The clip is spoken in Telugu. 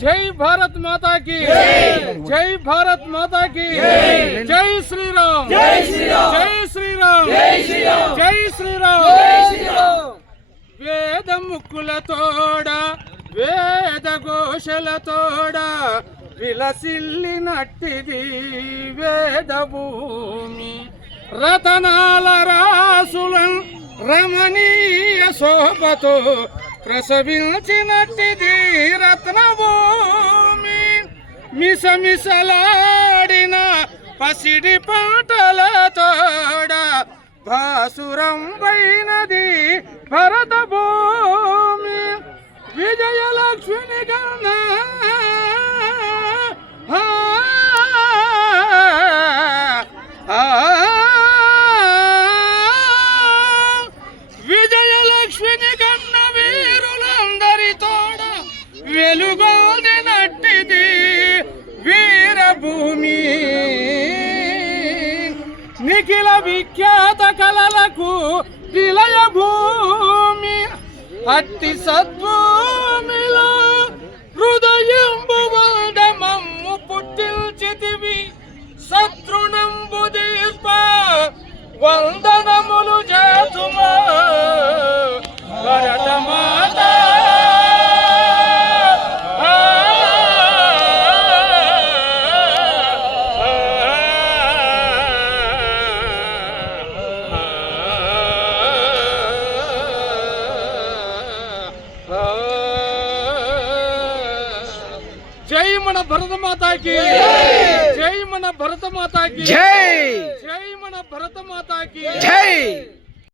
జై భారత్ మాతా కి జై భారత్ మాతా కి జై శ్రీరామ్ జై శ్రీరామ్ జై శ్రీరామ్ జై శ్రీరామ్ జై శ్రీరామ్ జై శ్రీరామ్ వేద ముక్కులతోడ వేద ఘోషలతోడ విలసిల్లినట్టిది వేద భూమి రతనాల రాసులం రమణీయ శోభతో ప్రసవించినట్టిది రత్నభూమి మిసమిసలాడిన పసిడి పాటలతోడ భాసురం వైనది భరత భూమి విజయలక్ష్మిని కన్నా విజయలక్ష్మిని కన్న వీరులందరి తోడ వెలుగొందినట్టిది వీరభూమి నిఖిల విఖ్యాత కళలకు విలయ భూమి అట్టి సద్భూమిలో హృదయంబు వందమమ్ము పుట్టిల్చితివి శత్రునంబు దీర్ప వందనములు చేతుమా భరత మాత జై మన భరత మాతాకి జై మన భరత మాతాకి జై జై మన భరత మాతాకి జై